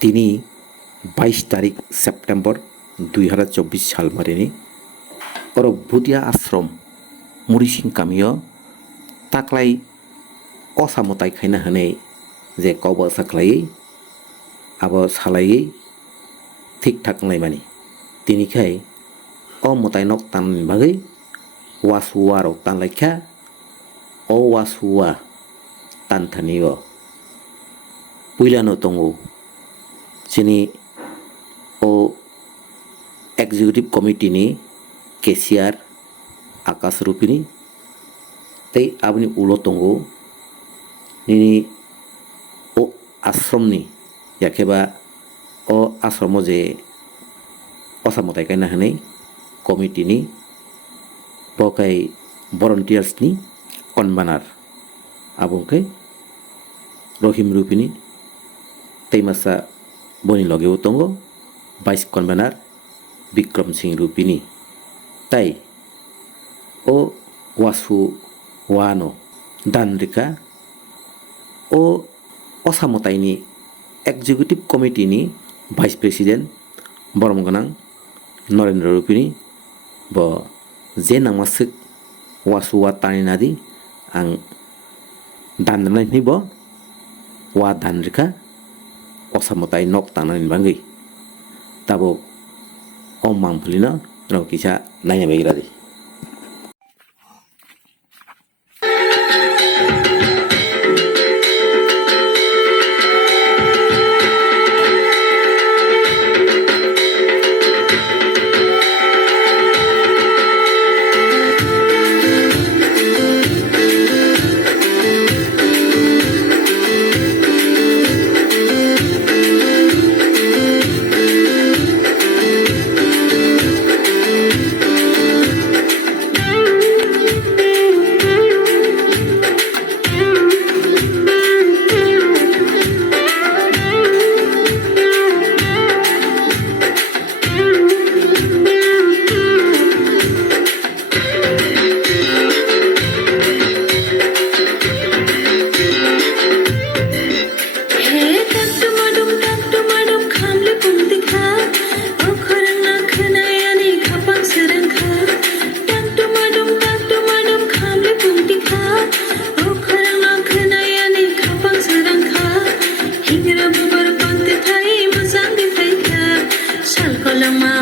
তিনি বাইশ তারিখ সেপ্টেম্বর দুই হাজার চব্বিশ সাল মারেনি ওর ভুটিয়া আশ্রম মুড়িসিং কামিও তাকলাই কসামতাই খাইনা হনাই যে কব সাকলাই আব সালাই ঠিকঠাক নাই মানে তিনিখাই অমতাই নক টান বাকি ওয়াসুয়া রক টান লাইখা অ ওয়াসুয়া টানথানি পইলানো দঙ্গ যিনি ও এক্সিকিউটিভ কমিটি কমিটিনি কেসিয়ার আকাশ রূপিণী তাই আপনি উলতঙ্গ নিনি ও আশ্রম নি একেবা অ আশ্রম যে অসামতাই কাইনা কমিটি নি বকাই ভলন্টিয়ার্সনি অনবানার আবংকে রহিম রূপিণী তৈমাসা বনি লগে উতঙ্গ ভাইস কনভেনার, বিক্রম সিং রূপিনী তাই, ও ওয়াসু ওয়ানো, দানরিকা, ও অসামতাইনি এক্সিকিউটিভ কমিটিনি ভাইস প্রেসিডেন্ট বরমগনাং, নরেন্দ্র রূপিনী ব জে নামাসিক, ওয়াসু ওয়া তানিনাদি আং দানরাইনি ব, ওয়া দানরিকা osamotai nok tanani bangi tabo om mang phulina no kisa naina begiradi una mano.